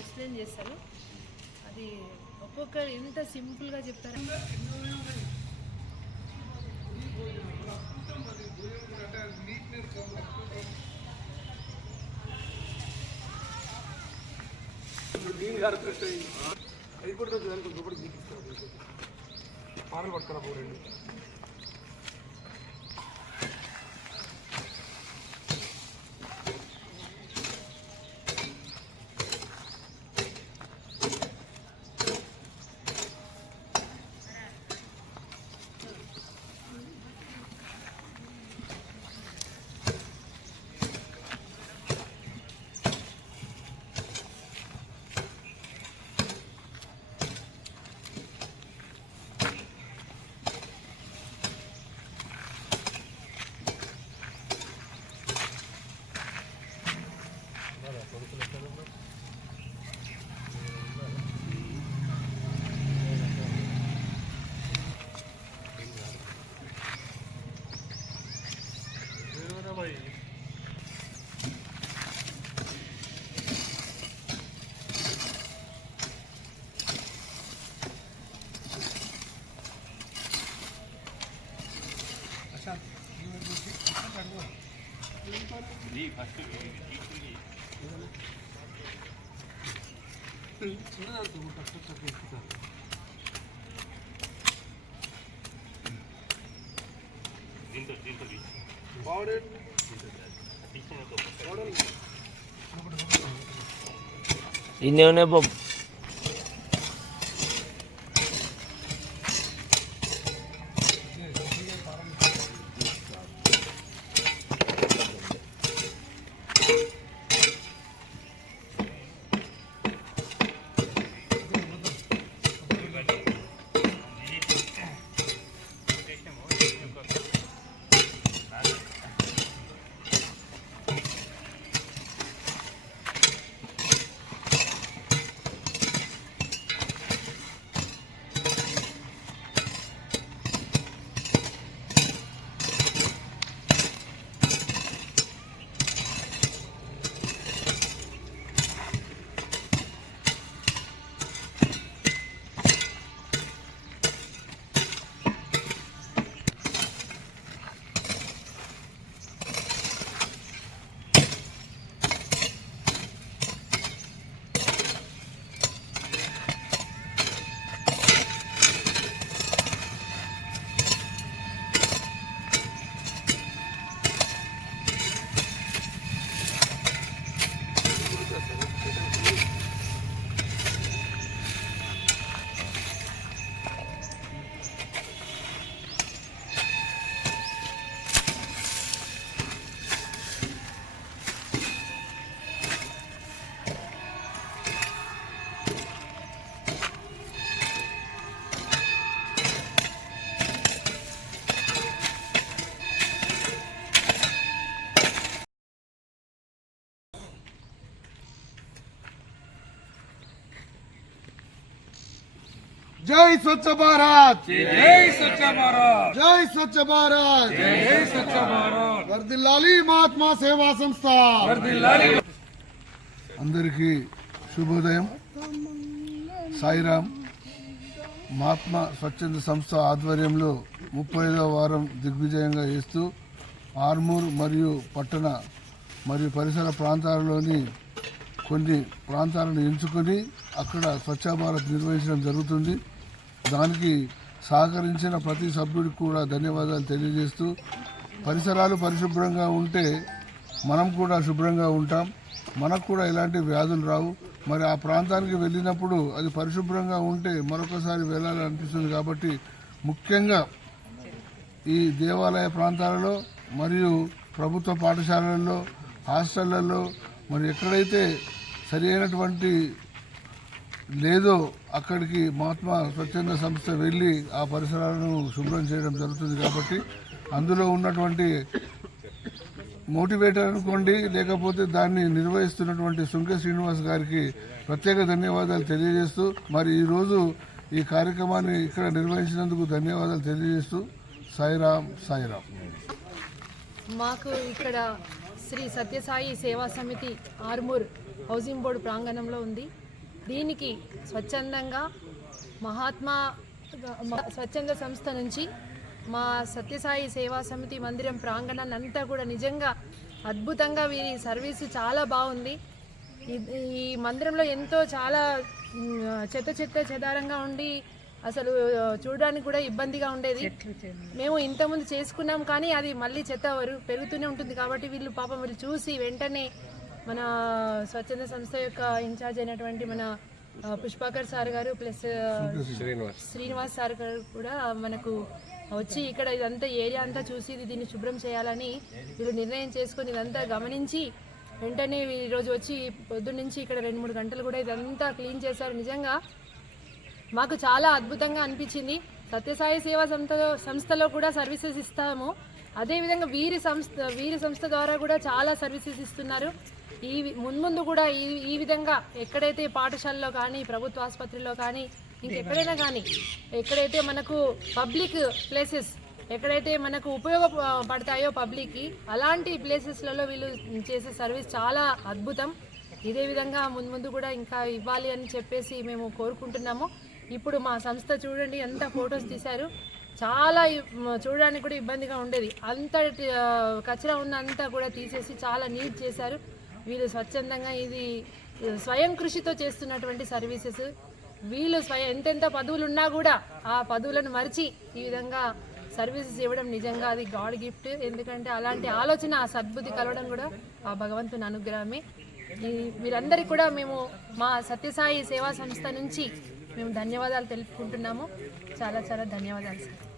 Explain చేస్తారు అది ఒక్కొక్కరు ఎంత సింపుల్గా చెప్తారు. అది కూడా దానికి పాటలు పట్టుకురా పోరండి ఇన్నే ఉన్నాయి బాబు జై స్వచ్ఛ భారత్! జై స్వచ్ఛ భారత్! జై స్వచ్ఛ భారత్! జై స్వచ్ఛ భారత్! వర్దిల్లాలి మహాత్మా సేవా సంస్థ! అందరికీ శుభోదయం. సాయిరామ్ మహాత్మా స్వచ్ఛంద సంస్థ ఆధ్వర్యంలో ముప్పై ఐదవ వారం దిగ్విజయంగా చేస్తూ ఆర్మూర్ మరియు పట్టణ మరియు పరిసర ప్రాంతాలలోని కొన్ని ప్రాంతాలను ఎంచుకొని అక్కడ స్వచ్ఛ భారత్ నిర్వహించడం జరుగుతుంది. దానికి సహకరించిన ప్రతి సభ్యుడికి కూడా ధన్యవాదాలు తెలియజేస్తూ పరిసరాలు పరిశుభ్రంగా ఉంటే మనం కూడా శుభ్రంగా ఉంటాం. మనకు కూడా ఎలాంటి వ్యాధులు రావు. మరి ఆ ప్రాంతానికి వెళ్ళినప్పుడు అది పరిశుభ్రంగా ఉంటే మరొకసారి వెళ్ళాలని అనిపిస్తుంది కాబట్టి ముఖ్యంగా ఈ దేవాలయ ప్రాంతాలలో మరియు ప్రభుత్వ పాఠశాలల్లో హాస్టళ్ళలో మరి ఎక్కడైతే సరి అయినటువంటి లేదో అక్కడికి మహాత్మా స్వచ్ఛంద సంస్థ వెళ్ళి ఆ పరిసరాలను శుభ్రం చేయడం జరుగుతుంది కాబట్టి అందులో ఉన్నటువంటి మోటివేటర్ అనుకోండి లేకపోతే దాన్ని నిర్వహిస్తున్నటువంటి సుంక శ్రీనివాస్ గారికి ప్రత్యేక ధన్యవాదాలు తెలియజేస్తూ మరి ఈరోజు ఈ కార్యక్రమాన్ని ఇక్కడ నిర్వహించినందుకు ధన్యవాదాలు తెలియజేస్తూ సాయిరామ్ సాయిరామ్. మాకు ఇక్కడ శ్రీ సత్యసాయి సేవా సమితి ఆర్మూర్ హౌసింగ్ బోర్డు ప్రాంగణంలో ఉంది. దీనికి స్వచ్ఛందంగా మహాత్మా స్వచ్ఛంద సంస్థ నుంచి మా సత్యసాయి సేవా సమితి మందిరం ప్రాంగణాన్ని అంతా కూడా నిజంగా అద్భుతంగా వీరి సర్వీసు చాలా బాగుంది. ఈ- మందిరంలో ఎంతో చాలా చెత్త చెత్త చెదారంగా ఉండి అసలు చూడడానికి కూడా ఇబ్బందిగా ఉండేది. మేము ఇంతకుముందు చేసుకున్నాం కానీ అది మళ్ళీ చెత్త వరు- పెరుగుతూనే ఉంటుంది కాబట్టి వీళ్ళు పాపం వీళ్ళు చూసి వెంటనే మన స్వచ్ఛంద సంస్థ యొక్క ఇన్ఛార్జ్ అయినటువంటి మన పుష్పాకర్ సార్ గారు ప్లస్ శ్రీనివాస్. సార్ గారు కూడా మనకు వచ్చి ఇక్కడ ఇదంతా ఏరియా అంతా చూసి ఇది దీన్ని శుభ్రం చేయాలని వీళ్ళు నిర్ణయం చేసుకొని ఇదంతా గమనించి వెంటనే ఈరోజు వచ్చి పొద్దున్న నుంచి ఇక్కడ రెండు మూడు గంటలు కూడా ఇదంతా క్లీన్ చేశారు. నిజంగా మాకు చాలా అద్భుతంగా అనిపించింది. సత్యసాయి సేవా సంస్థలో సంస్థలో కూడా సర్వీసెస్ ఇస్తాము. అదేవిధంగా వీరి సంస్థ వీరి సంస్థ ద్వారా కూడా చాలా సర్వీసెస్ ఇస్తున్నారు. ఈ ముందు మున్ముందు కూడా ఈ ఈ విధంగా ఎక్కడైతే పాఠశాలలో కానీ ప్రభుత్వ ఆసుపత్రిలో కానీ ఇంకెక్కడైనా కానీ ఎక్కడైతే మనకు పబ్లిక్ ప్లేసెస్ ఎక్కడైతే మనకు ఉపయోగపడతాయో పబ్లిక్కి అలాంటి ప్లేసెస్లలో వీళ్ళు చేసే సర్వీస్ చాలా అద్భుతం. ఇదే విధంగా ముందు ముందు కూడా ఇంకా ఇవ్వాలి అని చెప్పేసి మేము కోరుకుంటున్నాము. ఇప్పుడు మా సంస్థ చూడండి ఎంత ఫొటోస్ తీశారు. చాలా చూడడానికి కూడా ఇబ్బందిగా ఉండేది. అంత కచరా ఉన్న కూడా తీసేసి చాలా నీట్ చేశారు. వీళ్ళు స్వచ్ఛందంగా ఇది స్వయం కృషితో చేస్తున్నటువంటి సర్వీసెస్. వీళ్ళు స్వయం ఎంతెంత పదవులు ఉన్నా కూడా ఆ పదవులను మరిచి ఈ విధంగా సర్వీసెస్ ఇవ్వడం నిజంగా అది గాడ్ గిఫ్ట్. ఎందుకంటే అలాంటి ఆలోచన ఆ సద్బుద్ధి కలవడం కూడా ఆ భగవంతుని అనుగ్రహమే. ఈ వీరందరికీ కూడా మేము మా సత్యసాయి సేవా సంస్థ నుంచి మేము ధన్యవాదాలు తెలుపుకుంటున్నాము. చాలా చాలా ధన్యవాదాలు సార్.